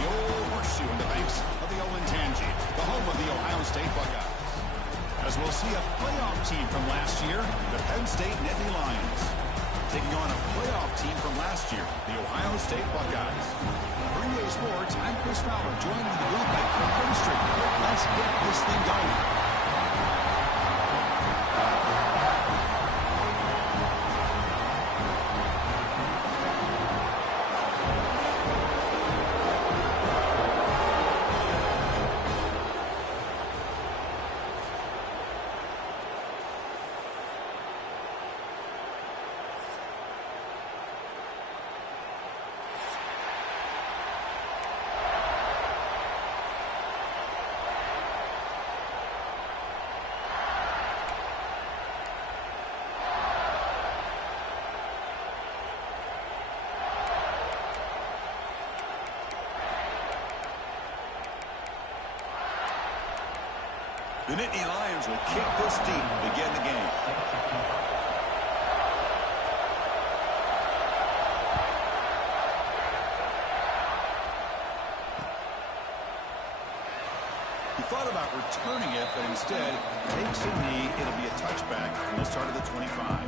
the old horseshoe in the banks of the Olentangy, the home of the Ohio State Buckeyes. As we'll see a playoff team from last year, the Penn State Nittany Lions, taking on a playoff team from last year, the Ohio State Buckeyes. For EA Sports, I'm Chris Fowler, joining the group back from Front Street. Let's get this thing going. The Nittany Lions will kick this deep to begin the game. He thought about returning it, but instead takes a knee. It'll be a touchback from the start of the 25.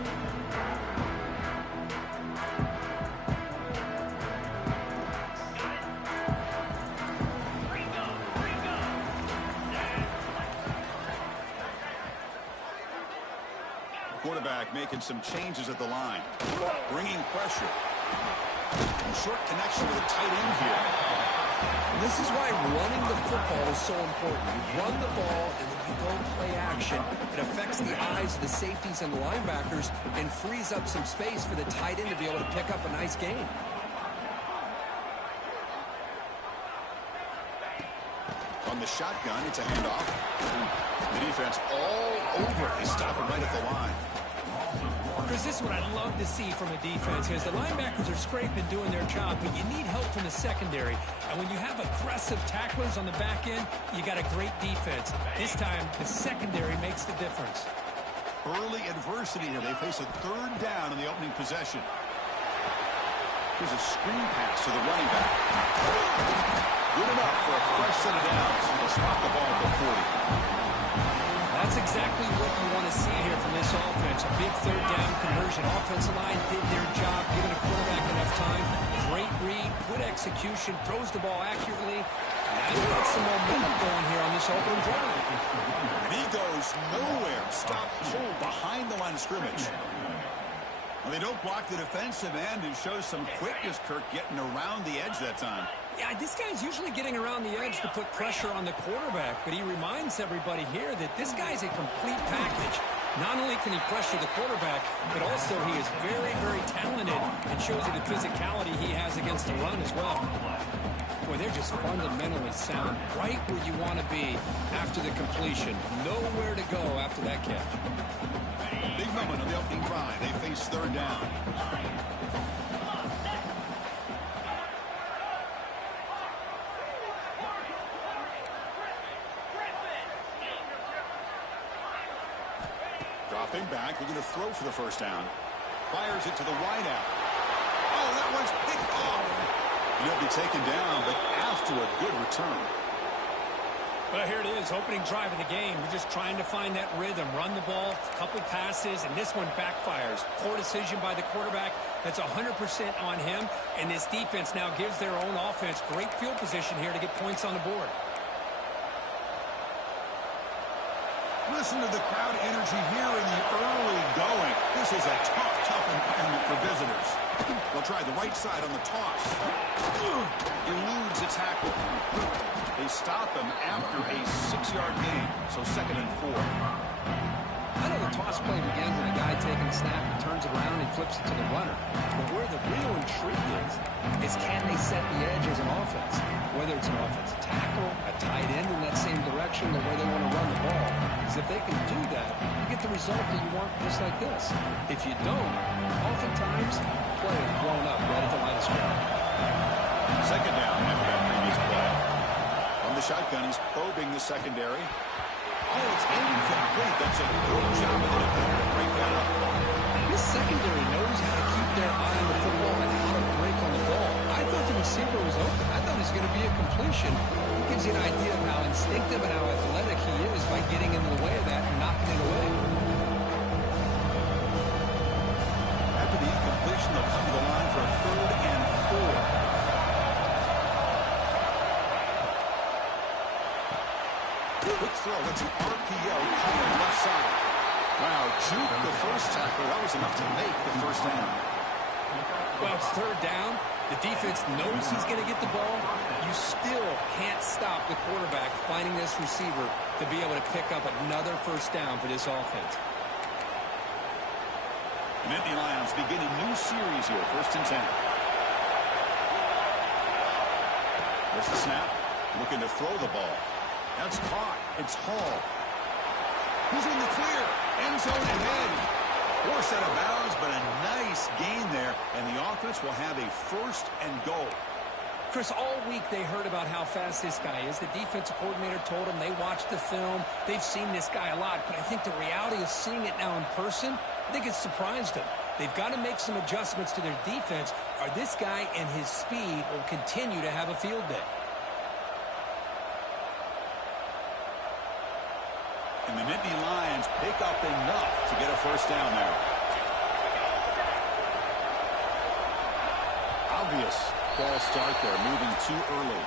Quarterback making some changes at the line. Bringing pressure. And short connection with a tight end here. This is why running the football is so important. You run the ball and then you go play action. It affects the eyes of the safeties and the linebackers and frees up some space for the tight end to be able to pick up a nice gain. On the shotgun, it's a handoff. The defense all over it. They stop it right at the line. Chris, this is what I love to see from a defense is the linebackers are scraping, doing their job, but you need help from the secondary. And when you have aggressive tacklers on the back end, you got a great defense. This time, the secondary makes the difference. Early adversity here. They face a third down in the opening possession. Here's a screen pass to the running back. Good enough for a fresh set of downs. They'll spot the ball at the 40. That's exactly what you want to see here from this offense. A big third down conversion. Offensive line did their job, giving a quarterback enough time. Great read, good execution, throws the ball accurately. Now you got some momentum going here on this opening drive. And he goes nowhere. Stop cold behind the line of scrimmage. Well, they don't block the defensive end and shows some quickness, Kirk, getting around the edge that time. Yeah, this guy's usually getting around the edge to put pressure on the quarterback, but he reminds everybody here that this guy's a complete package. Not only can he pressure the quarterback, but also he is very, very talented and shows you the physicality he has against the run as well. Boy, they're just fundamentally sound, right where you want to be after the completion. Nowhere to go after that catch. Big moment on the opening drive. They face third down. Dropping back, looking to throw for the first down. Fires it to the wideout. Oh, that one's picked off. He'll be taken down, but after a good return. Well, here it is, opening drive of the game. We're just trying to find that rhythm, run the ball, a couple passes, and this one backfires. Poor decision by the quarterback. That's 100% on him, and this defense now gives their own offense great field position here to get points on the board. Listen to the crowd energy here in the early going. This is a tough environment for visitors. They'll try the right side on the toss. Eludes a tackle. They stop him after a 6-yard gain, so 2nd and 4. I know the toss play begins when a guy taking the snap and turns around and flips it to the runner. But where the real intrigue is can they set the edge as an offense? Whether it's an offensive tackle, a tight end in that same direction, or where they want to run the ball. Because if they can do that, you get the result that you want just like this. If you don't, oftentimes, play is blown up right at the line of scrimmage. Second down after that previous play. On the shotgun, he's probing the secondary. Oh, it's incomplete. That's a good job of the defender to break that up. This secondary knows how to keep their eye on the football and how to break on the ball. I thought the receiver was open. I thought his going to be a completion. It gives you an idea of how instinctive and how athletic he is by getting into the way of that and knocking it away. After the incompletion, they'll come to the line for a 3rd and 4. Quick throw. That's an RPO caught on the left side. Wow, juke the first tackle. That was enough to make the first down. Well, it's 3rd down. The defense knows he's going to get the ball. You still can't stop the quarterback finding this receiver to be able to pick up another first down for this offense. The Nittany Lions begin a new series here. 1st and 10. There's the snap. Looking to throw the ball. That's caught. It's Hall. He's in the clear. End zone ahead. Forced out of bounds, but a nice gain there, and the offense will have a 1st and goal. Chris, all week they heard about how fast this guy is. The defensive coordinator told them they watched the film. They've seen this guy a lot, but I think the reality of seeing it now in person, I think it's surprised them. They've got to make some adjustments to their defense, or this guy and his speed will continue to have a field day. And the Nittany Lions pick up enough to get a first down there. Obvious false start there, moving too early.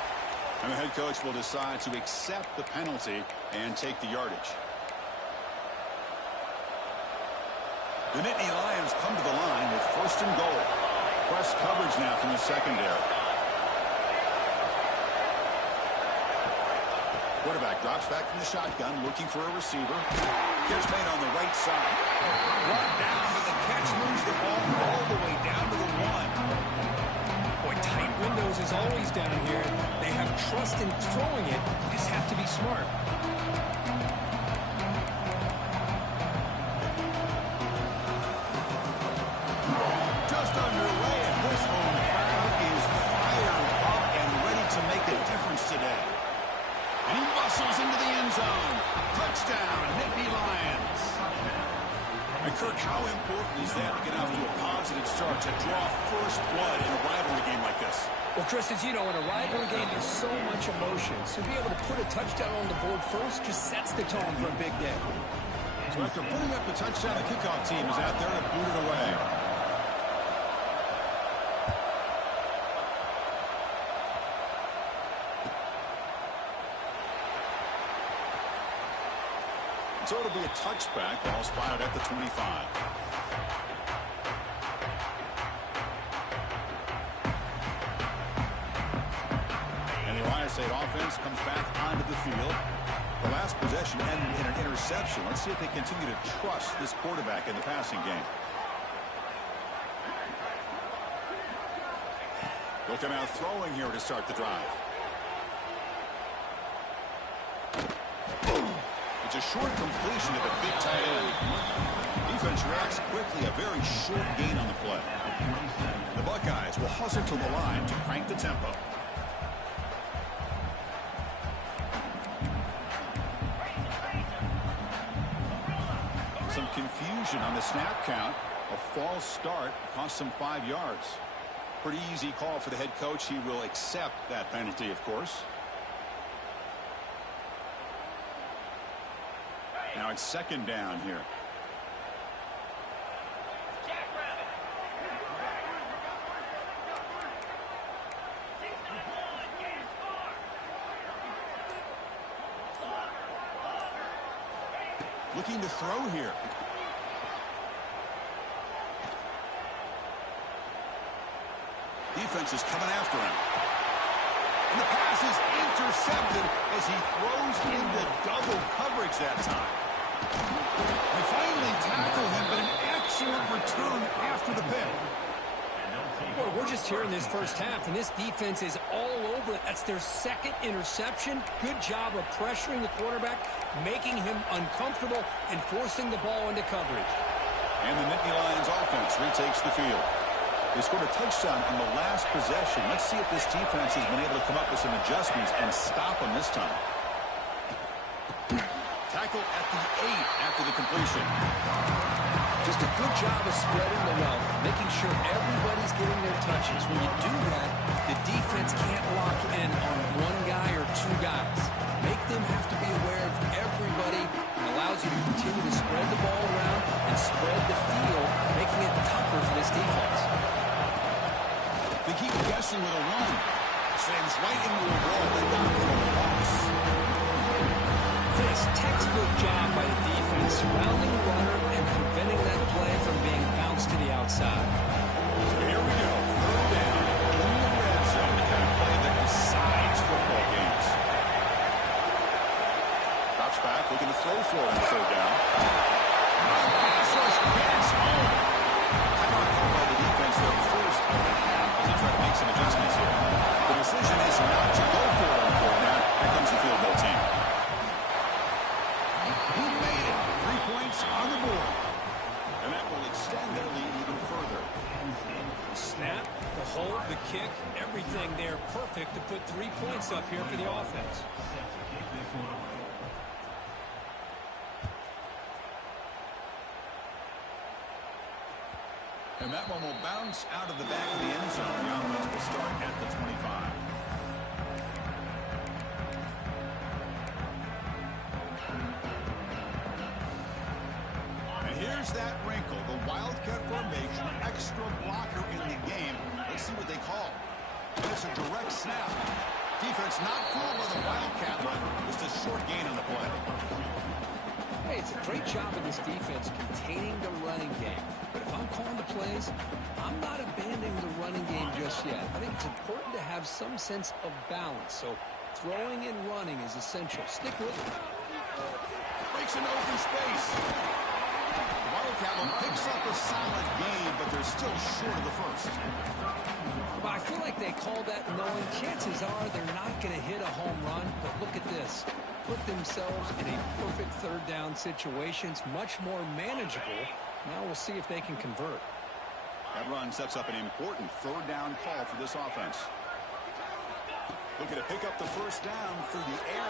And the head coach will decide to accept the penalty and take the yardage. The Nittany Lions come to the line with 1st and goal. Press coverage now from the secondary. Quarterback drops back from the shotgun, looking for a receiver. Catch made on the right side. Brought down, but the catch moves the ball all the way down to the 1. Boy, tight windows is always down here. They have trust in throwing it. You just have to be smart. Just underway, and this home crowd is fired up and ready to make a difference today. And he muscles into the end zone. Touchdown, Nittany Lions. And Kirk, how important is that to get off to a positive start, to draw first blood in a rivalry game like this? Well, Chris, as you know, in a rivalry game, there's so much emotion. So to be able to put a touchdown on the board first just sets the tone for a big day. So after putting up the touchdown, the kickoff team is out there to boot it away. So it'll be a touchback. Ball spotted at the 25. And the Ohio State offense comes back onto the field. The last possession ended in an interception. Let's see if they continue to trust this quarterback in the passing game. They'll come out throwing here to start the drive. It's a short completion to the big tight end. Defense reacts quickly, a very short gain on the play. The Buckeyes will hustle to the line to crank the tempo. Some confusion on the snap count. A false start cost them 5 yards. Pretty easy call for the head coach. He will accept that penalty, of course. Now it's 2nd down here. Looking to throw here. Defense is coming after him. And the pass is intercepted as he throws into double coverage that time. They finally tackle him, but an excellent return after the pick. Well, we're just here in this first half, and this defense is all over it. That's their 2nd interception. Good job of pressuring the quarterback, making him uncomfortable, and forcing the ball into coverage. And the Nittany Lions offense retakes the field. They scored a touchdown on the last possession. Let's see if this defense has been able to come up with some adjustments and stop them this time. Tackle at the 8 after the completion. Just a good job of spreading the wealth, making sure everybody's getting their touches. When you do that, the defense can't lock in defense. They keep guessing with a run. Sends right into a wall and down for a loss. This textbook job by the defense, surrounding the runner and preventing that play from being bounced to the outside. So here we go. Third down in the red zone. The kind of play that decides football games. Drops back, looking to throw for it on third down. Pass rush gets home. Timeout called by the defense there first of the half as they try to make some adjustments here. The decision is not to go for it on fourth down. Here comes the field goal team. He made it. 3 points on the board. And that will extend their lead even further. The snap, the hold, the kick, everything there perfect to put 3 points up here for the offense. And that one will bounce out of the back of the end zone. The offense will start at the 25. And here's that wrinkle. The Wildcat formation, extra blocker in the game. Let's see what they call. And it's a direct snap. Defense not fooled by the Wildcat run. Just a short gain on the play. Hey, it's a great job of this defense containing the running game. But if I'm calling the plays, I'm not abandoning the running game just yet. I think it's important to have some sense of balance. So throwing and running is essential. Stick with it. Breaks an open space. The Wildcat one picks up a solid gain, but they're still short of the first. But I feel like they call that knowing chances are they're not going to hit a home run. But look at this. Put themselves in a perfect third down situation. It's much more manageable. Now we'll see if they can convert. That run sets up an important third down call for this offense. Looking to pick up the first down through the air.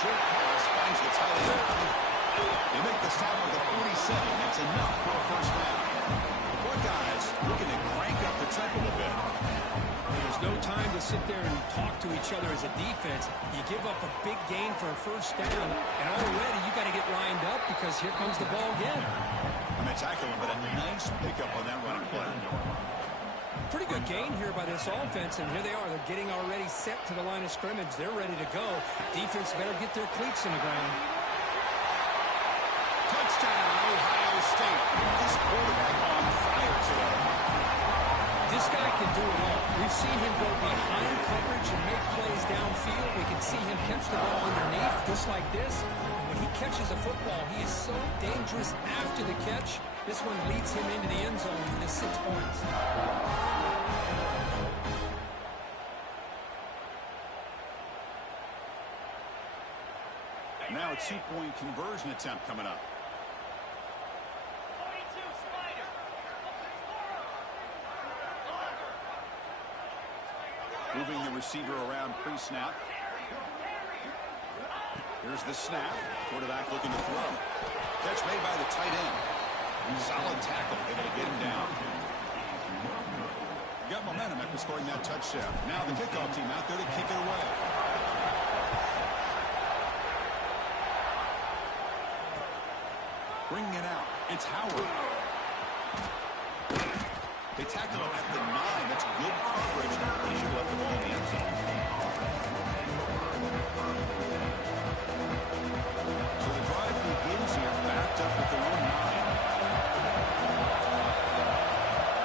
Short pass finds the tight end. They make the stop with the 47. That's enough for a first down. The Buckeyes looking to crank up the tempo a bit. There's no time to sit there and talk to each other as a defense. You give up a big gain for a first down, and already you got to get lined up because here comes the ball again. And they tackle him, but a nice pickup on that running play. Pretty good gain here by this offense, and here they are. They're getting already set to the line of scrimmage. They're ready to go. Defense better get their cleats in the ground. Touchdown, Ohio State. This quarterback on fire today. This guy can do it all. We've seen him go behind coverage and make plays downfield. We can see him catch the ball underneath, just like this. When he catches a football, he is so dangerous after the catch. This one leads him into the end zone for the 6 points. Now a 2-point conversion attempt coming up. Moving the receiver around pre-snap. Here's the snap. Quarterback looking to throw. Catch made by the tight end. Solid tackle, able to get him down. Got momentum after scoring that touchdown. Now the kickoff team out there to kick it away. Bringing it out. It's Howard. They tackle him at the 9. That's good coverage. He should have left the ball in the end zone. So the drive begins here, backed up at their own 9.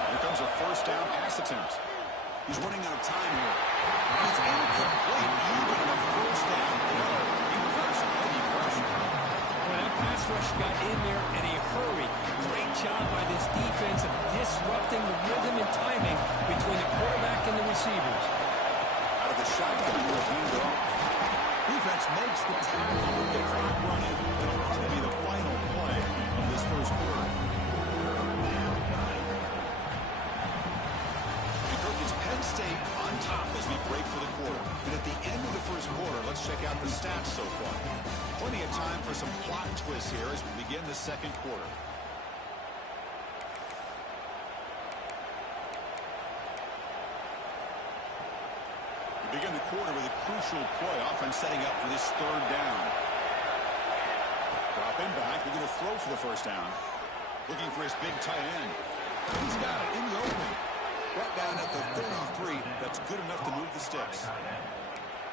Here comes a first down pass attempt. He's running out of time here. It's incomplete. Even on a first down. No, he reversed heavy pressure. Well, that pass rush got in there in a hurry. Great job by this defense of disrupting the rhythm and timing between the quarterback and the receivers. Out of the shotgun, he'll hand it off. Defense makes the tackle with the clock running. It'll probably be the final play of this first quarter. And Kirk, is Penn State on top as we break for the quarter. And at the end of the first quarter, let's check out the stats so far. Plenty of time for some plot twists here as we begin the second quarter. We begin the quarter with a crucial play, offense setting up for this third down. Dropping back, we're going to throw for the first down. Looking for his big tight end. He's got it in the opening. Brought down at the 33. That's good enough to move the sticks.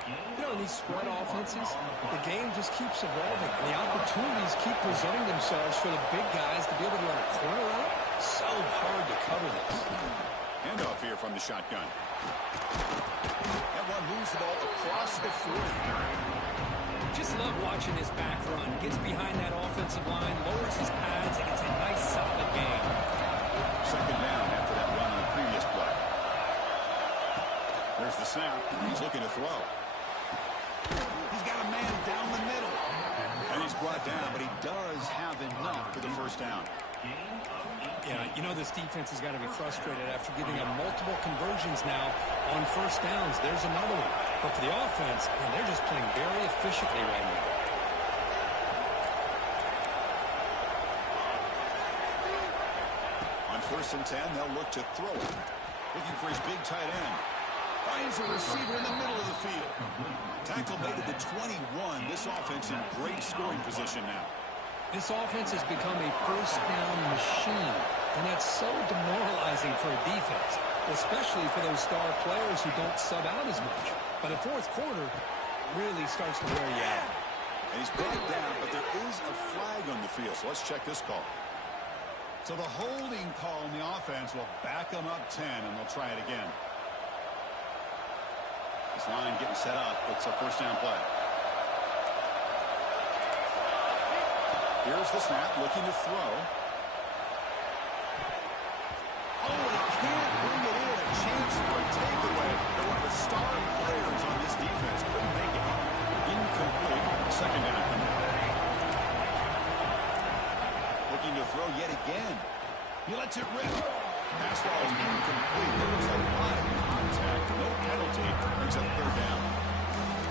You know, in these spread offenses, the game just keeps evolving. The opportunities keep presenting themselves for the big guys to be able to run a corner out. So hard to cover this. Handoff here from the shotgun. That one moves the ball across the 40. Just love watching this back run. Gets behind that offensive line, lowers his pads, and it's a nice, solid game. Second down after that run on the previous play. There's the snap. He's looking to throw. He's got a man down the middle. And he's brought down, but he does have enough for the first down. Yeah, you know this defense has got to be frustrated after giving up multiple conversions now on first downs. There's another one. But for the offense, man, they're just playing very efficiently right now. On 1st and 10, they'll look to throw it. Looking for his big tight end. Finds a receiver in the middle of the field. Tackle made at the 21. This offense in great scoring position now. This offense has become a first-down machine, and that's so demoralizing for a defense, especially for those star players who don't sub out as much. By the fourth quarter, really starts to wear you out. And he's brought down, but there is a flag on the field, so let's check this call. So the holding call on the offense will back them up 10, and they'll try it again. This line getting set up. It's a first-down play. Here's the snap, looking to throw. Oh, he can't bring it in. A chance for a takeaway. They're one of the star players on this defense. Couldn't make it. Incomplete. Second down. Looking to throw yet again. He lets it rip. Pass ball is incomplete. There was a lot of contact. No penalty. Brings up third down.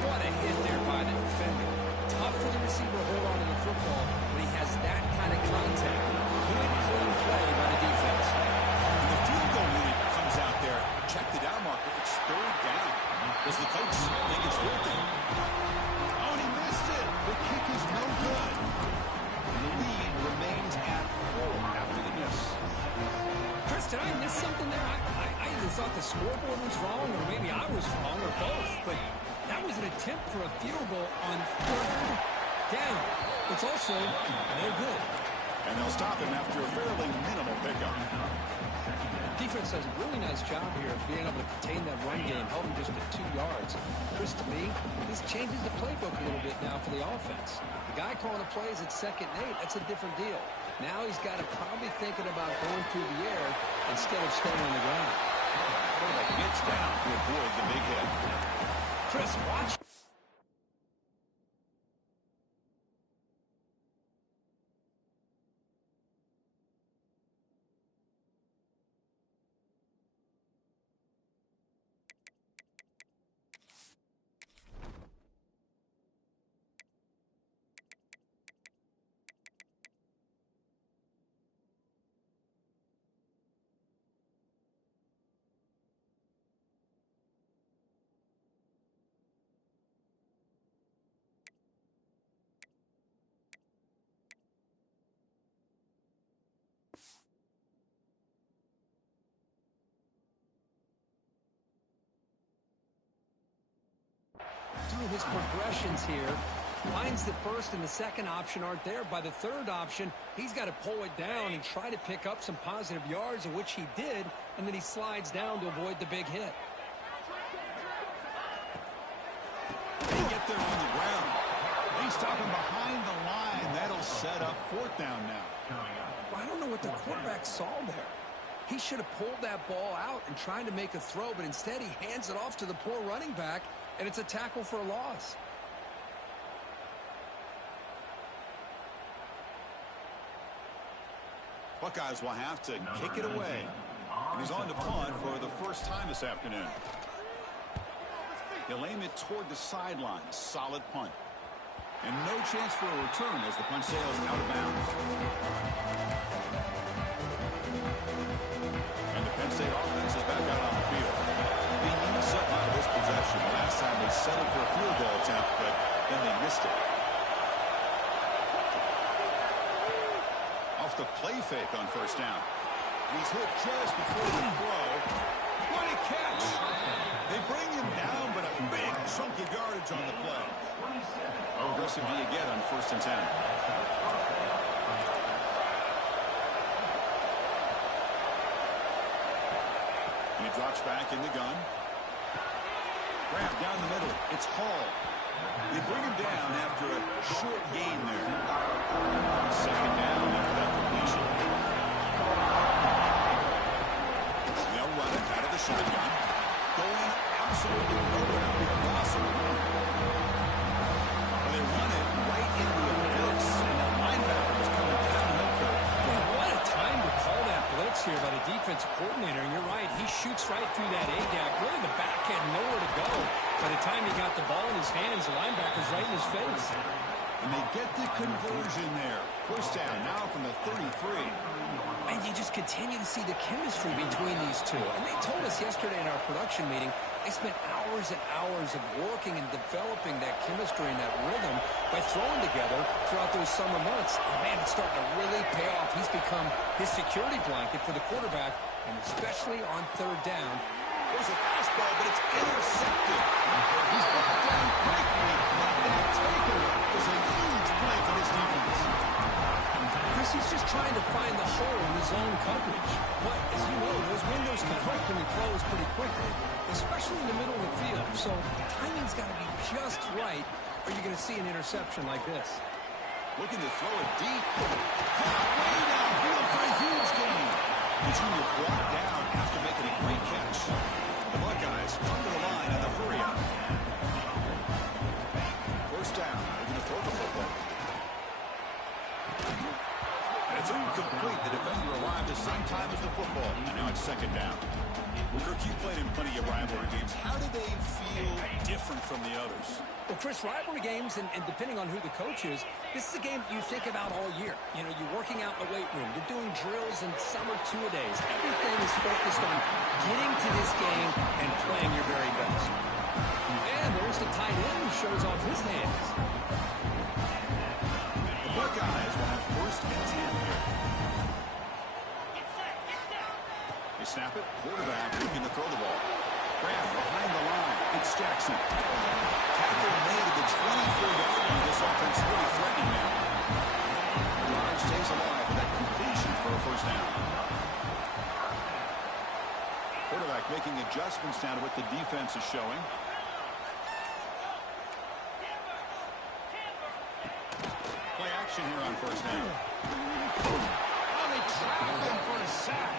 What a hit there by the defender. Tough for the receiver to hold on to the football when he has that kind of contact. Good, clean play by the defense. And the field goal unit comes out there. Check the down marker. It's third down. Does the coach think it's fourth down? Oh, and he missed it. The kick is no good. And the lead remains at 4 after the miss. Chris, did I miss something there? I either thought the scoreboard was wrong, or maybe I was wrong, or both. But that was an attempt for a field goal on third down. It's also no good. And they'll stop him after a fairly minimal pickup. Defense does a really nice job here of being able to contain that run game, held him just at 2 yards. Chris, to me, this changes the playbook a little bit now for the offense. The guy calling the plays at 2nd and 8, that's a different deal. Now he's got to probably thinking about going through the air instead of staying on the ground. Quarterback gets down to avoid the big hit. Chris, watch. Through his progressions here, finds the first and the second option aren't there. By the third option, he's got to pull it down and try to pick up some positive yards, of which he did, and then he slides down to avoid the big hit. They get there on the ground. They stop him behind the line. That'll set up 4th down now. Well, I don't know what the quarterback saw there. He should have pulled that ball out and tried to make a throw, but instead he hands it off to the poor running back, and it's a tackle for a loss. Buckeyes will have to kick it away. And he's on to punt for the first time this afternoon. He'll aim it toward the sideline. Solid punt. And no chance for a return as the punt sails out of bounds. And the Penn State offense is back out on the field. They need something out of this possession. Last time they settled for a field goal attempt, but then they missed it. Off the play fake on first down. He's hit just before the throw. What a catch! They bring him down, but a big chunk of yardage on the play. How aggressive do you get on 1st and 10? He drops back in the gun. Grab down the middle. It's Hall. They bring him down after a short gain there. 2nd down after that completion. They'll run it out of the shotgun. Going absolutely nowhere. Awesome. They run it right into a blitz, and the linebacker is coming down the curve. What a time to call that blitz here by the defensive coordinator. And you're right, he shoots right through that A-gap. Really, the back had nowhere to go. By the time he got the ball in his hands, the linebacker's right in his face. And they get the conversion there. 1st down now from the 33. And you just continue to see the chemistry between these two. And they told us yesterday in our production meeting, they spent hours and hours of working and developing that chemistry and that rhythm by throwing together throughout those summer months. And man, it's starting to really pay off. He's become his security blanket for the quarterback, and especially on 3rd down. There's a fastball, but it's intercepted. He's brought down quickly. That takeaway is a huge play for this defense. Chris, he's just trying to find the hole in his own coverage. But, as you know, those windows can open and close pretty quickly, especially in the middle of the field. So timing's got to be just right, or you're going to see an interception like this. Looking to throw it deep. Caught way downfield for a huge gain. The junior brought down after making a great catch. The Buckeyes come to the line in the hurry-up. 1st down. They're going to throw the football. And it's incomplete. The defender arrived the same time as the football. And now it's 2nd down. Kirk, you played in plenty of rivalry games. How do they feel different from the others? Well, Chris, rivalry games, and depending on who the coach is, this is a game you think about all year. You know, you're working out in the weight room. You're doing drills and summer two-a-days. Everything is focused on getting to this game and playing your very best. And there's the tight end who shows off his hands. The Buckeyes will have 1st and 10 here. They snap it. Quarterback looking to throw the ball. Grab behind the line. It's Jackson. Tackle made at the 24-yard line. This offense really threatening now. The line stays alive with that completion for a 1st down. Quarterback making adjustments now to what the defense is showing. Play action here on 1st down. Oh, they trapped him for a sack.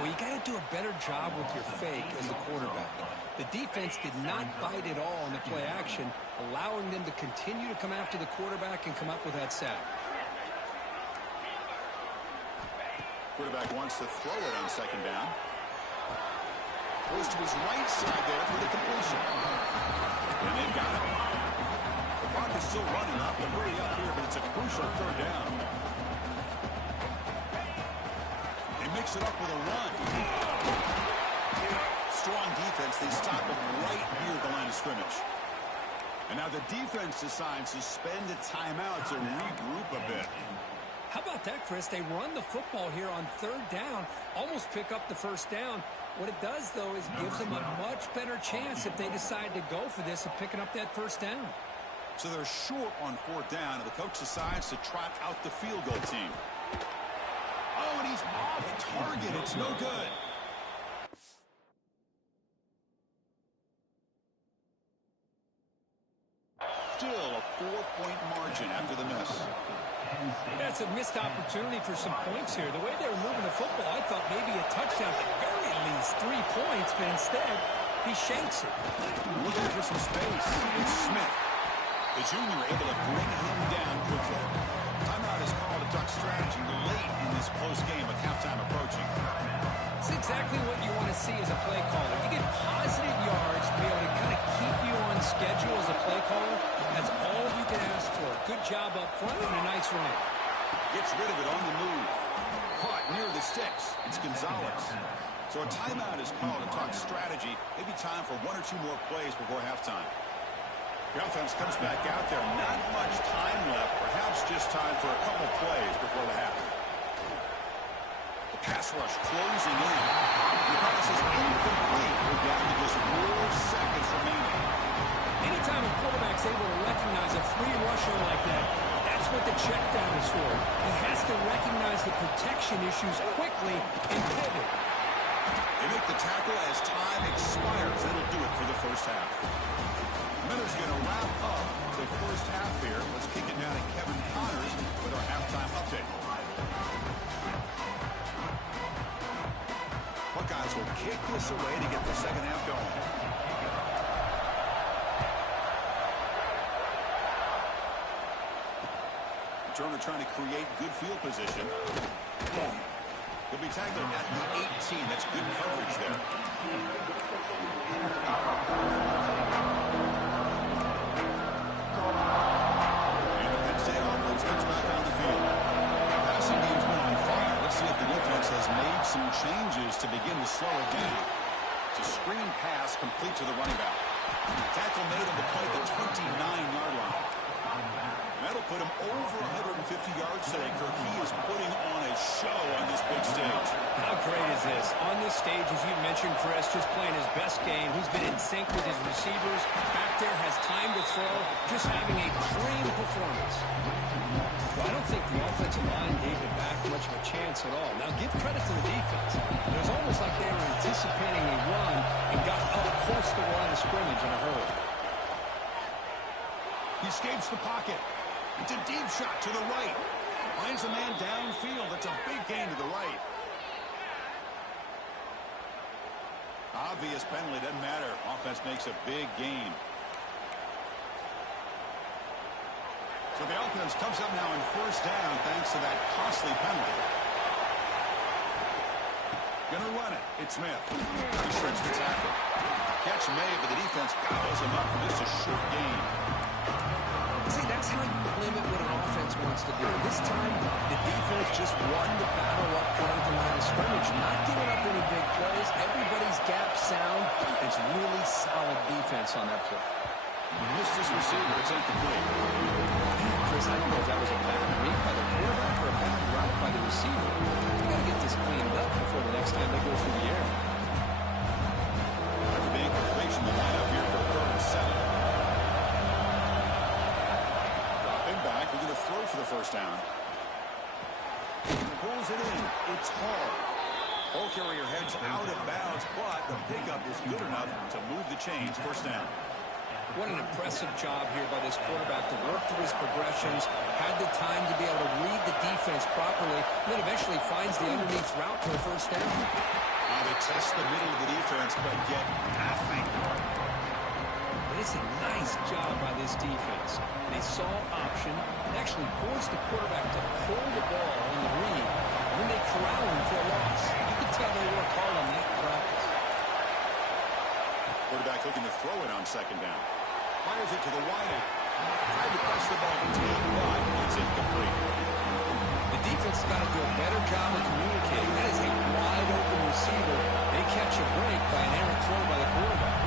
Well, you got to do a better job with your fake as the quarterback. The defense did not bite at all in the play action, allowing them to continue to come after the quarterback and come up with that sack. Quarterback wants to throw it on 2nd down. Goes to his right side there for the completion. And they've got it. The clock is still running up and hurry up here, but it's a crucial 3rd down. Mix it up with a run. Strong defense. They stop it right near the line of scrimmage. And now the defense decides to spend a timeout to regroup a bit. How about that, Chris? They run the football here on 3rd down, almost pick up the 1st down. What it does, though, is gives them a much better chance if they decide to go for this of picking up that 1st down. So they're short on 4th down, and the coach decides to trot out the field goal team. Oh, and he's off target. It's no good. Still a 4-point margin after the miss. That's a missed opportunity for some points here. The way they were moving the football, I thought maybe a touchdown, at the very least 3 points, but instead, he shanks it. Looking for some space. It's Smith. The junior able to bring him down quickly. Timeout is called to duck strategy late in this close game with halftime approaching. It's exactly what you want to see as a play caller. You get positive yards to be able to kind of keep you on schedule as a play caller. That's all you can ask for. Good job up front and a nice run. Gets rid of it on the move. Caught near the sticks. It's Gonzalez. So a timeout is called to talk strategy. Maybe time for 1 or 2 more plays before halftime. The offense comes back out there. Not much time left. Perhaps just time for a couple plays before the half. Pass rush closing in. The pass is incomplete. We're down to just 4 seconds remaining. Anytime a quarterback's able to recognize a free rusher like that, that's what the check down is for. He has to recognize the protection issues quickly and pivot. They make the tackle as time expires. That'll do it for the first half. Miller's going to wrap up the first half here. Let's kick it down to Kevin Connors with our halftime update. Buckeyes will kick this away to get the second half going. Turner trying to create good field position. He'll be tackled at the 18. That's good coverage there. And the Penn State offense gets back on the field. The passing game's been on fire. Let's see if the defense has made some changes to begin to slow it down. It's a screen pass complete to the running back. Tackle made on the play at the 29-yard line. That'll put him over 150 yards today, Kirk. He is putting on a show on this big stage. How great is this? On this stage, as you mentioned, Chris, just playing his best game. He's been in sync with his receivers. Back there, has time to throw. Just having a dream performance. Well, I don't think the offensive line gave him back much of a chance at all. Now, give credit to the defense. It was almost like they were anticipating a run and got up close to the line of scrimmage in a hurry. He escapes the pocket. It's a deep shot to the right. Finds a man downfield. That's a big gain to the right. Obvious penalty. Doesn't matter. Offense makes a big gain. So the offense comes up now in first down thanks to that costly penalty. Gonna run it. It's Smith. He shirks the tackle. Catch made, but the defense gobbles him up for just a short gain. See, that's how you limit what an offense wants to do. This time, the defense just won the battle up front of the line of scrimmage, not giving up any big plays. Everybody's gap sound. It's really solid defense on that play. Missed his receiver. It's incomplete. Chris, I don't know if that was a bad read by the quarterback or a bad route by the receiver. They got to get this cleaned up before the next time they go through the air. The incompletion will line up here for a third and 7. Back. We're going to throw for the first down. Pulls it in. It's Hall. Ball carrier heads out of bounds, but the pickup is good enough to move the chains. First down. What an impressive job here by this quarterback to work through his progressions, had the time to be able to read the defense properly, and then eventually finds the underneath route for a first down. Now they test the middle of the defense, but get nothing. It's a nice job by this defense. They saw option, actually forced the quarterback to pull the ball in the read, and then they corral him for a loss. You can tell they worked hard on that in practice. Quarterback looking to throw it on second down. Fires it to the wide. Tried to press the ball to take, but it's incomplete. The defense has got to do a better job of communicating. That is a wide open receiver. They catch a break by an errant throw by the quarterback.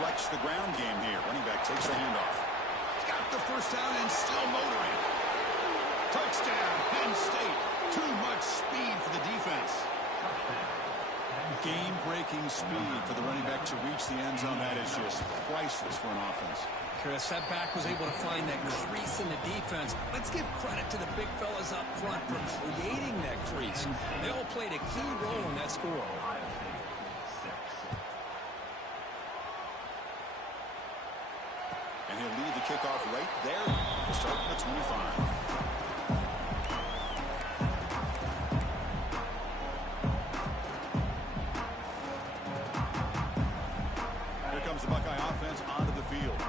Flex the ground game here. Running back takes the handoff. He's got the first down and still motoring. Touchdown, Penn State. Too much speed for the defense. Game-breaking speed for the running back to reach the end zone. That is just priceless for an offense. Chris, that back was able to find that crease in the defense. Let's give credit to the big fellas up front for creating that crease. They all played a key role in that score. And he'll lead the kickoff right there to start at the 25. Here comes the Buckeye offense onto the field.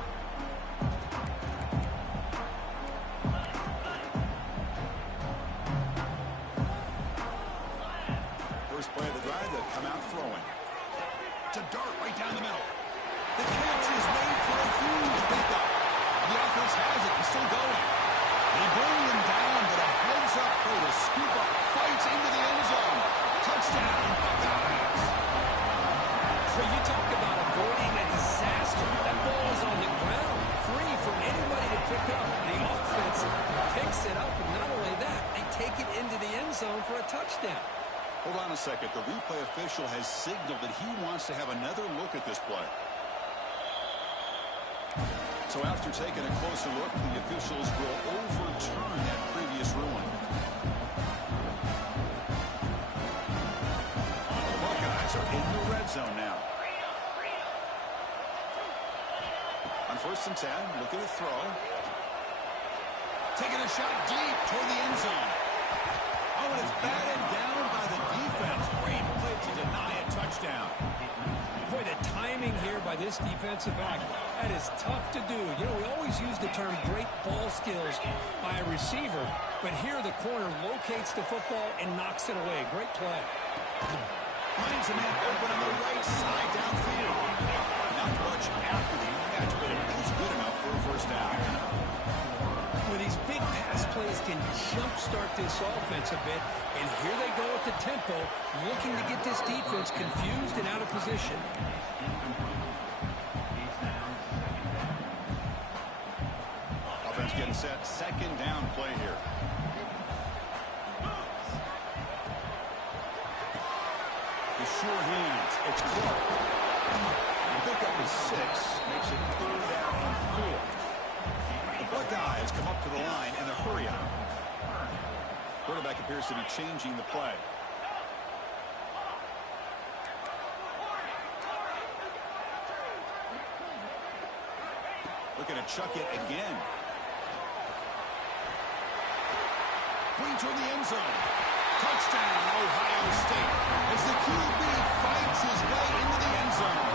First play of the drive, they'll come out throwing. It's a dart right down the middle. The catch is made for a huge pickup. The offense has it. He's still going. They bring him down, but a heads-up play to scoop up. Fights into the end zone. Touchdown, Buckeyes. So you talk about avoiding a disaster. That ball is on the ground, free for anybody to pick up. The offense picks it up, and not only that, they take it into the end touchdown. Hold on a second. The replay official has signaled that he wants to have another look at this play. So after taking a closer look, the officials will overturn that previous ruling. The Buckeyes are in the red zone now. On 1st and 10, looking to throw. Taking a shot deep toward the end zone. Oh, and it's batted down by the defense. Great play to deny a touchdown. Boy, the timing here by this defensive back, that is tough to do. You know, we always use the term great ball skills by a receiver, but here the corner locates the football and knocks it away. Great play. Finds a man open on the right side downfield. Not much after the catch, but it is good enough for a first down. Well, these big pass plays can jumpstart this offense a bit, and here they go at the tempo, looking to get this defense confused and out of position. Offense getting set. 2nd down play here. The sure hands. It's Clark. Pick up is 6. Makes it 3rd down and 4. The Buckeyes come up to the line in a hurry up. Quarterback appears to be changing the play. Looking to chuck it again. Going toward the end zone. Touchdown, Ohio State. As the QB fights his way into the end zone.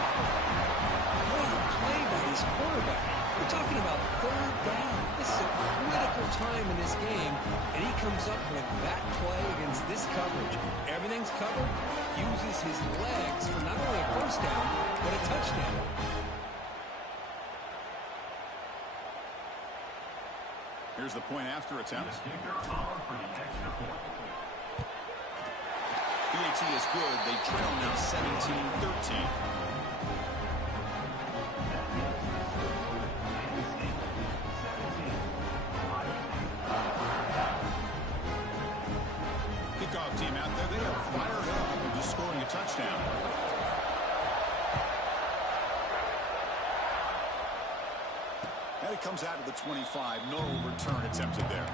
What a play by this quarterback. We're talking about 3rd down. This is a critical time in this game, and he comes up with that play against this coverage. Everything's covered. Uses his legs for not only a first down, but a touchdown. Here's the point after attempt. PAT is good. They trail now 17-13. Kickoff team out there. They are fired up and just scoring a touchdown. And it comes out of the 25. No return attempted there.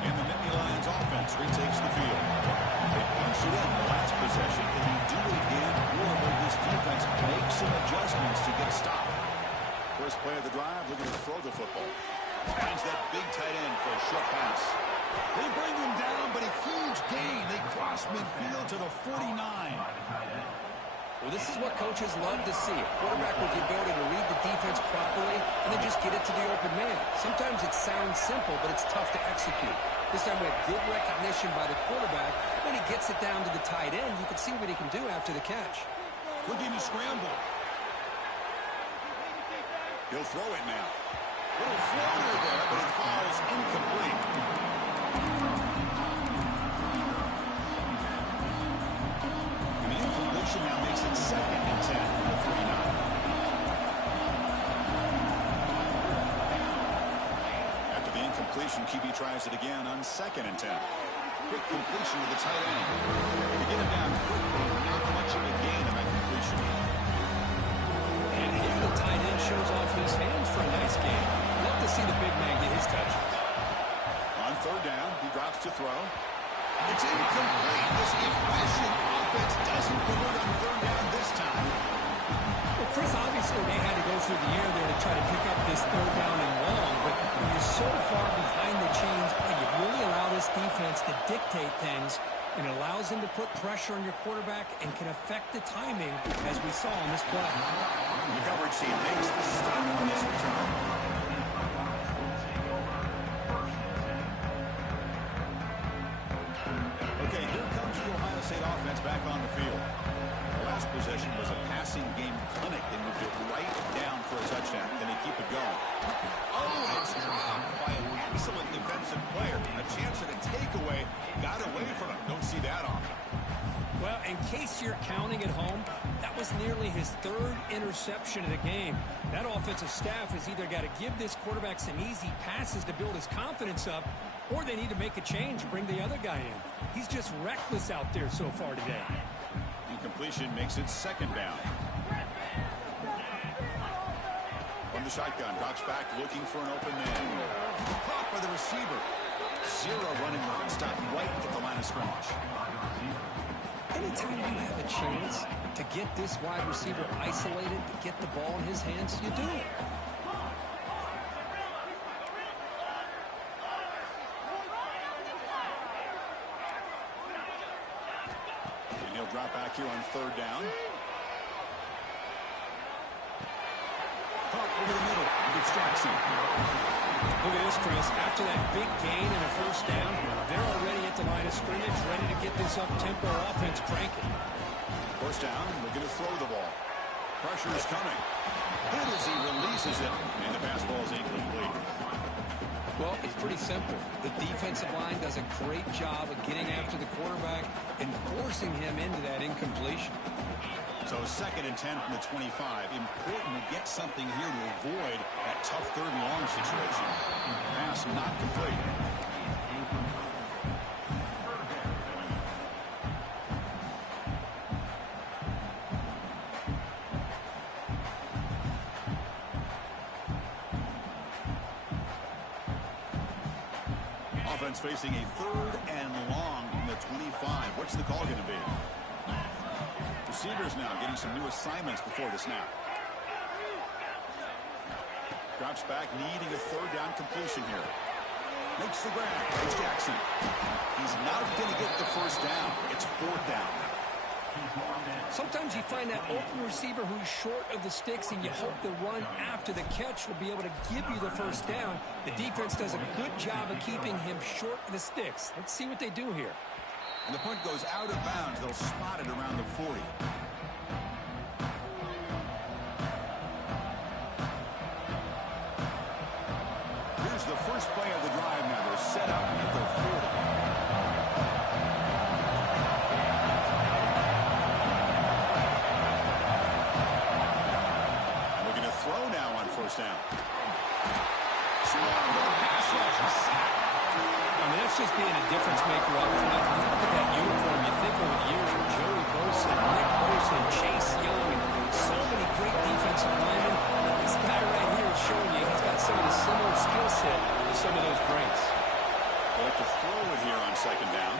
And the Nittany Lions offense retakes the field. They punch it in the last possession. Can he do it again, or will this defense make some adjustments to get a stop? First play of the drive, looking to throw the football. Finds that big tight end for a short pass. They bring him down, but a huge gain. They cross midfield to the 49. Well, this is what coaches love to see. A quarterback with the ability to read the defense properly and then just get it to the open man. Sometimes it sounds simple, but it's tough to execute. This time we have good recognition by the quarterback. When he gets it down to the tight end, you can see what he can do after the catch. Houdini scramble. He'll throw it now. Little floater there, but it falls incomplete. And the incompletion now makes it 2nd and 10 from the 49. After the incompletion, QB tries it again on 2nd and 10. Quick completion to the tight end. To get him down quickly, not much of a gain on that completion. And here the tight end shows off his hands for a nice game. Love to see the big man get his touch. On 3rd down, he drops to throw. It's incomplete. This efficient offense doesn't convert on 3rd down this time. Well, Chris, obviously they had to go through the air there to try to pick up this 3rd down and long, but when you're so far behind the chains, you really allow this defense to dictate things, and it allows them to put pressure on your quarterback and can affect the timing, as we saw on this play. The coverage team makes the stop on this return. Okay, here comes the Ohio State offense back on the field. The last possession was a passing game clinic. They moved it right down for a touchdown. Then they keep it going. Oh, it's dropped by an excellent defensive player. A chance at a takeaway. Got away from him. Don't see that often. Well, in case you're counting at home, that was That's nearly his third interception of the game. That offensive staff has either got to give this quarterback some easy passes to build his confidence up, or they need to make a change, bring the other guy in. He's just reckless out there so far today. Incompletion makes it second down. From the shotgun, drops back looking for an open man. Caught by the receiver. Zero running route, stop right at the line of scrimmage. Anytime you have a chance to get this wide receiver isolated, to get the ball in his hands, you do it. And he'll drop back here on third down. Caught over the middle. It's Jackson. Look at this, Chris. After that big gain and a first down, they're already at the line of scrimmage, ready to get this up-tempo offense cranking. First down, looking to throw the ball. Pressure is coming. Hit as he releases it, and the pass ball is incomplete. Well, it's pretty simple. The defensive line does a great job of getting after the quarterback and forcing him into that incompletion. So 2nd and 10 from the 25. Important to get something here to avoid that tough third and long situation. Pass not complete. Offense facing a 3rd and long from the 25. What's the call going to be? Receivers now getting some new assignments before the snap. Drops back, needing a 3rd down completion here. Makes the grab. It's Jackson. He's not going to get the first down. It's 4th down. Sometimes you find that open receiver who's short of the sticks, and you hope the run after the catch will be able to give you the first down. The defense does a good job of keeping him short of the sticks. Let's see what they do here. And the punt goes out of bounds. They'll spot it around the 40. Here's the first play of the drive now. They're set up at their 40. Looking to throw now on first down. Swung to the pass rush. I mean, that's just being a difference maker up front. You look at that uniform, you think over the years of Joey Bosa, Nick Bosa, Chase Young, and so many great defensive linemen. And this guy right here is showing you he's got some of the similar skill set to some of those greats. They like to throw it here on 2nd down.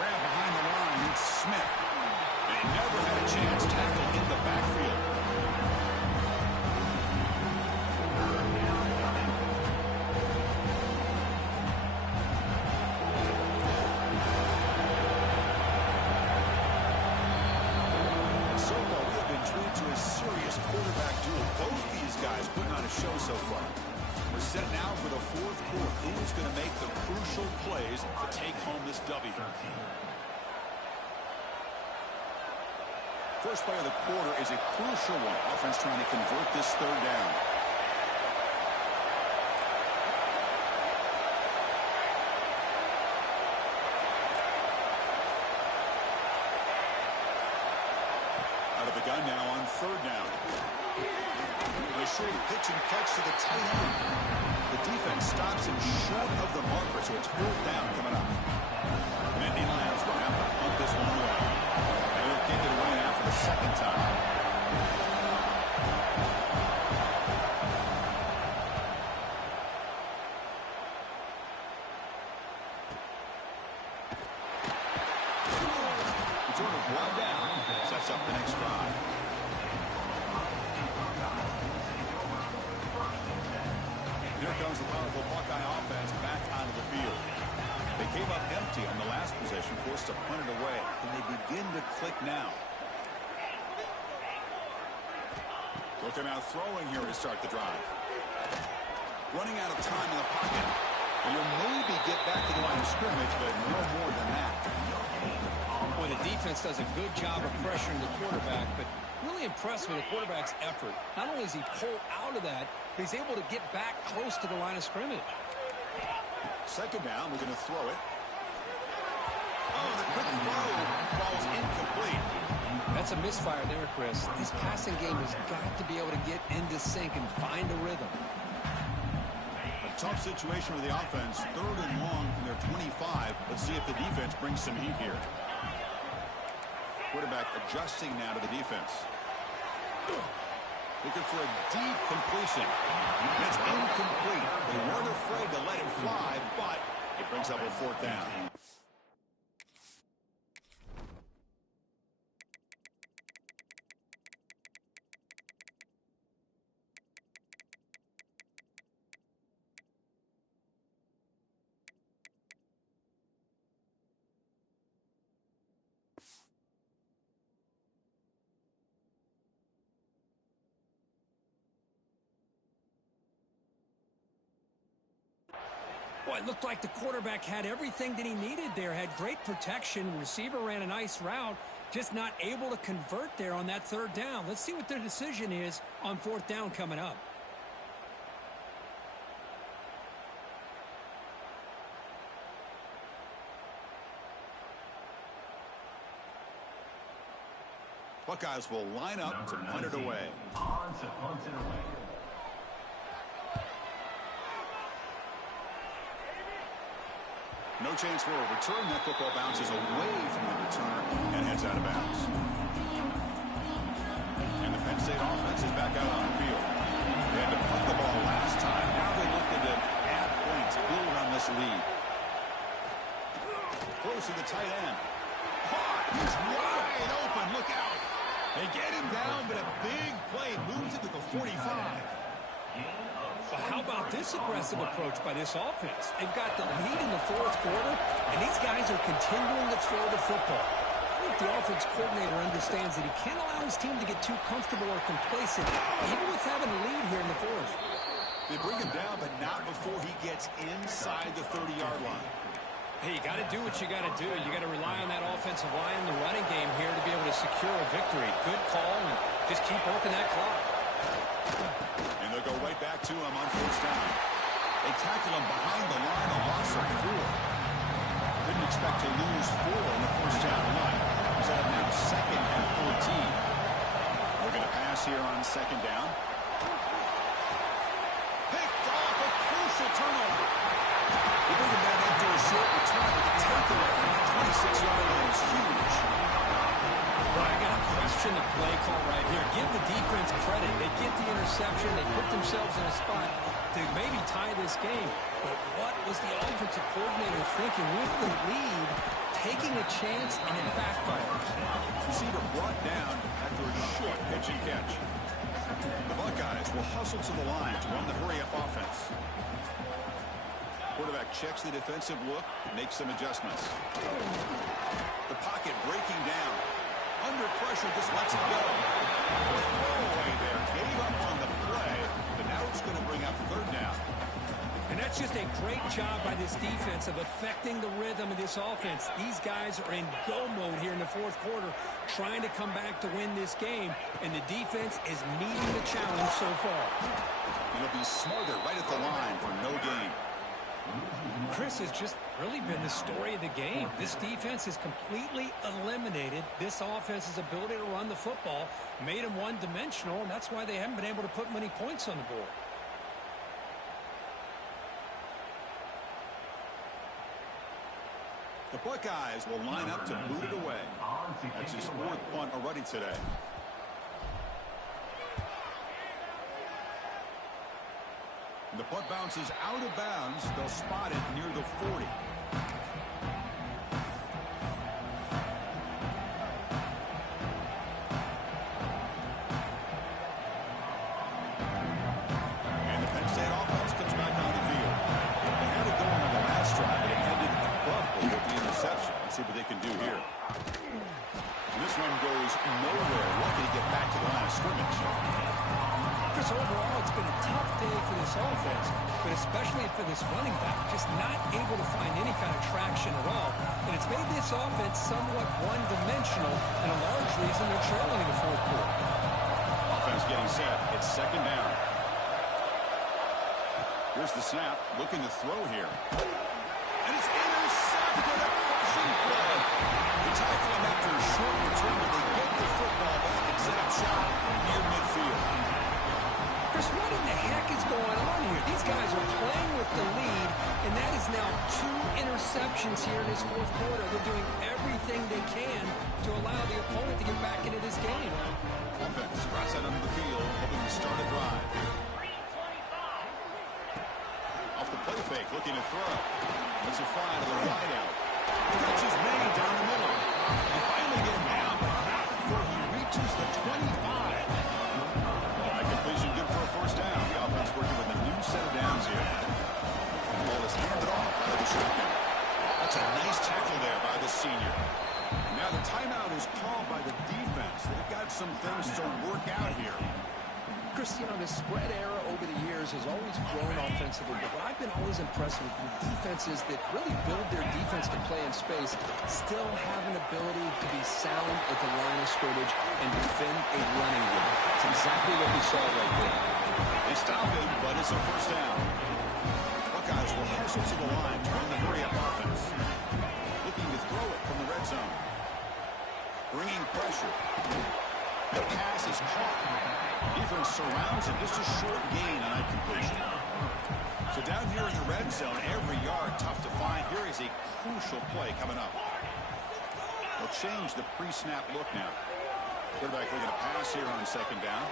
Grab behind the line, it's Smith. And he never had a chance, tackled in the backfield. Quarterback duel. Both these guys putting on a show so far. We're set now for the 4th quarter. Who's going to make the crucial plays to take home this W? First play of the quarter is a crucial one. Offense trying to convert this 3rd down. Out of the gun now on 3rd down. A short pitch and catch to the tight end. The defense stops him short of the marker, so it's 4th down coming up. Nittany Lions will have to punt this one away. And he'll kick it away now for the 2nd time. It's sort of brought down. Sets up the next drive. Here comes the powerful Buckeye offense back onto the field. They came up empty on the last possession, forced to punt it away. And they begin to click now. Looking out throwing here to start the drive. Running out of time in the pocket. And you'll maybe get back to the line of scrimmage, but no more than that. Boy, the defense does a good job of pressuring the quarterback, but really impressed with the quarterback's effort. Not only does he pull out of that, but he's able to get back close to the line of scrimmage. 2nd down, we're going to throw it. Oh, the quick throw falls incomplete. That's a misfire there, Chris. This passing game has got to be able to get into sync and find a rhythm. A tough situation for the offense. 3rd and long from their 25. Let's see if the defense brings some heat here. Quarterback adjusting now to the defense. Looking for a deep completion. That's incomplete. They weren't afraid to let it fly, but it brings up a 4th down. Well, it looked like the quarterback had everything that he needed there. Had great protection. Receiver ran a nice route. Just not able to convert there on that 3rd down. Let's see what their decision is on 4th down coming up. Buckeyes will line up to punt it away. No chance for a return. That football bounces away from the returner and heads out of bounds. And the Penn State offense is back out on the field. They had to punt the ball last time. Now they're looking to add points, build on this lead. Throws to the tight end. Caught! He's wide open. Look out! They get him down, but a big play moves into the 45. Well, how about this aggressive approach by this offense? They've got the lead in the 4th quarter, and these guys are continuing to throw the football. I think the offense coordinator understands that he can't allow his team to get too comfortable or complacent, even with having a lead here in the 4th. They bring him down, but not before he gets inside the 30-yard line. Hey, you got to do what you got to do. You got to rely on that offensive line and the running game here to be able to secure a victory. Good call, and just keep working that clock. And they'll go right back to him on 1st down. They tackle him behind the line, a loss of 4. Didn't expect to lose 4 in the 1st down line. He's at now 2nd and 14. They're going to pass here on 2nd down. Picked off, a crucial turnover. They bring him down after a short return with a takeaway. 26-yard line is huge. Well, I got to question the play call right here. Give the defense credit. They get the interception. They put themselves in a spot to maybe tie this game. But what was the offensive coordinator thinking with the lead, taking a chance, and it backfires? Receiver brought down after a short pitch and catch. The Buckeyes will hustle to the line to run the hurry-up offense. Quarterback checks the defensive look, makes some adjustments. The pocket breaking down. Under pressure, just lets it go. The throwaway there gave up on the play, but now it's going to bring up 3rd down. And that's just a great job by this defense of affecting the rhythm of this offense. These guys are in go mode here in the 4th quarter, trying to come back to win this game, and the defense is meeting the challenge so far. It'll be smarter right at the line for no gain. Chris, has just really been the story of the game. This defense has completely eliminated this offense's ability to run the football, made them one-dimensional, and that's why they haven't been able to put many points on the board. The Buckeyes will line up to boot it away. That's his 4th punt already today. The punt bounces out of bounds. They'll spot it near the 40. And the Penn State offense comes back on the field. They had it going on the last drive, but it ended abruptly with the interception. Let's see what they can do here. And this one goes nowhere. Lucky to get back to the line of scrimmage. Chris, overall, it's been a tough day for this offense, but especially for this running back, just not able to find any kind of traction at all. And it's made this offense somewhat one-dimensional, and a large reason they're trailing in the 4th quarter. Offense getting set. It's 2nd down. Here's the snap. Looking to throw here. And it's intercepted, a crushing play. They tackle him after a short return, but they get the football back and set up shop near midfield. Chris, what in the heck is going on here? These guys are playing with the lead, and that is now 2 interceptions here in this fourth quarter. They're doing everything they can to allow the opponent to get back into this game. Offense cross out onto the field, hoping to start a drive. Off the play fake, looking to throw. It's a fly to the wide out. Catch is made down the middle. They finally get him down, but not before he reaches the 25. Completion good for a first down. The offense working with a new set of downs here. The ball is handed off by the shotgun. That's a nice tackle there by the senior. Now the timeout is called by the defense. They've got some things to work out here. Chris, you know, the spread era over the years has always grown offensively, but what I've been always impressed with defenses that really build their defense to play in space still have an ability to be sound at the line of scrimmage and defend a running game. It's exactly what we saw right there. They stop him, but it's a first down. Buckeyes will hustle to the line to run the hurry-up offense. Looking to throw it from the red zone. Bringing pressure. The pass is caught. Defense surrounds him. Just a short gain on that completion. So down here in the red zone, every yard tough to find. Here is a crucial play coming up. They'll change the pre-snap look now. Quarterback looking to pass here on second down.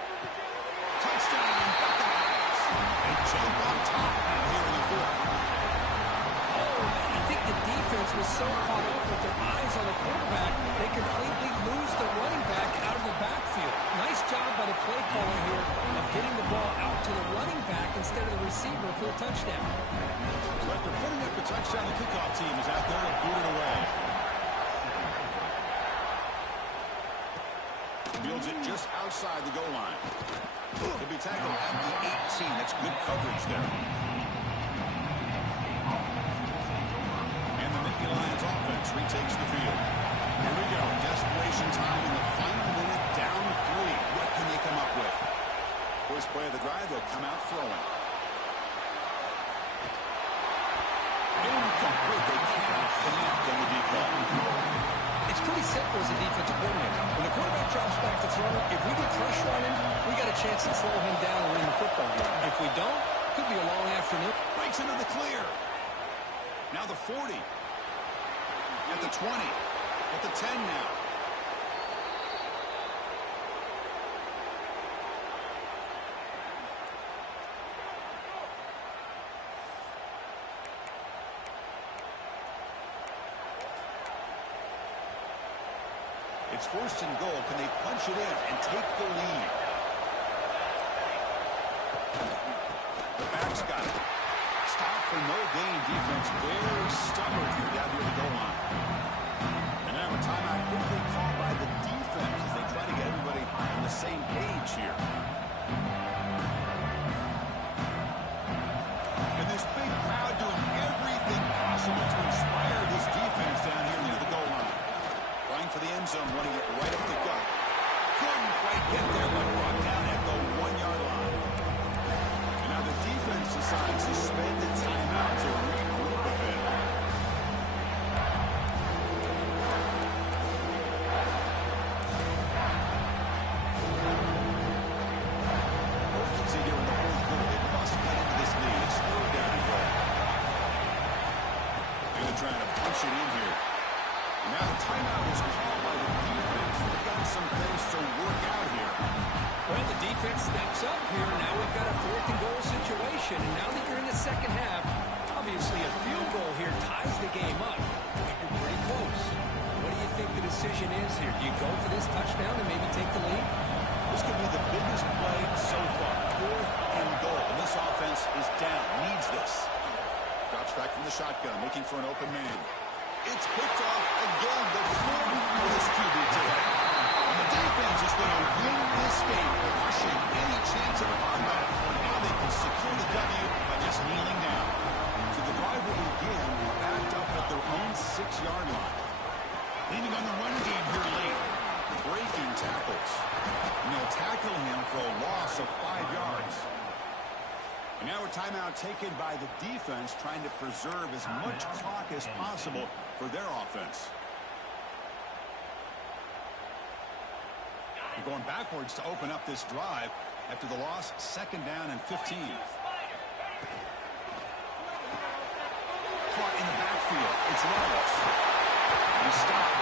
Touchdown, Buckeyes. They jump on top now here in the fourth. I think the defense was so caught up with their eyes on the quarterback, they completely lose the running back out of the backfield. Nice job by the play caller here of getting the ball out to the running back instead of the receiver for a touchdown. So after putting up the touchdown, the kickoff team is out there to boot it away. Fields it just outside the goal line. Could be tackled at the 18. That's good coverage there. And the Nittany Lions offense retakes the field. Here we go. Desperation time in the final minute, down 3. What can they come up with? First play of the drive, they'll come out throwing. Incomplete. They cannot connect on the deep ball. It's pretty simple as a defensive coordinator. When the quarterback drops back to throw, if we get pressure on him, we got a chance to slow him down and win the football game. If we don't, it could be a long afternoon. Breaks into the clear. Now the 40. At the 20. At the 10 now. It's first and goal. Can they punch it in and take the lead? The back's got it. Stop for no gain defense. Very stubborn here down near the goal line. And now a timeout quickly called by the defense as they try to get everybody on the same page here. And this big crowd doing everything possible to inspire this defense down here near the goal line. Trying for the end zone, running it right up the gut. Couldn't quite get there, but brought down at the 1-yard line. And now the defense decides to spend the timeout to regroup a bit. Urgency here in the fourth quarter. They must get into this lead. It's slowed down and go. And they're trying to punch it in here. Now the timeout is called by the defense. They've got some things to work out here. Well, the defense steps up here. Now we've got a fourth and goal situation. And now that you're in the second half, obviously a field goal here ties the game up. But you're pretty close. What do you think the decision is here? Do you go for this touchdown and maybe take the lead? This could be the biggest play so far. Fourth and goal. And this offense is down. Needs this. Drops back from the shotgun, looking for an open man. It's picked off again, the fourth for this QB today. And the defense is going to win this game, crushing any chance of a comeback. Now they can secure the W by just kneeling down. So the drive will begin backed up at their own 6-yard line. Leaning on the run game here late. Breaking tackles. And they'll tackle him for a loss of 5 yards. And Now a timeout taken by the defense, trying to preserve as much clock as possible for their offense. They're going backwards to open up this drive after the loss, 2nd down and 15. Caught in the backfield. It's Lawrence. He stopped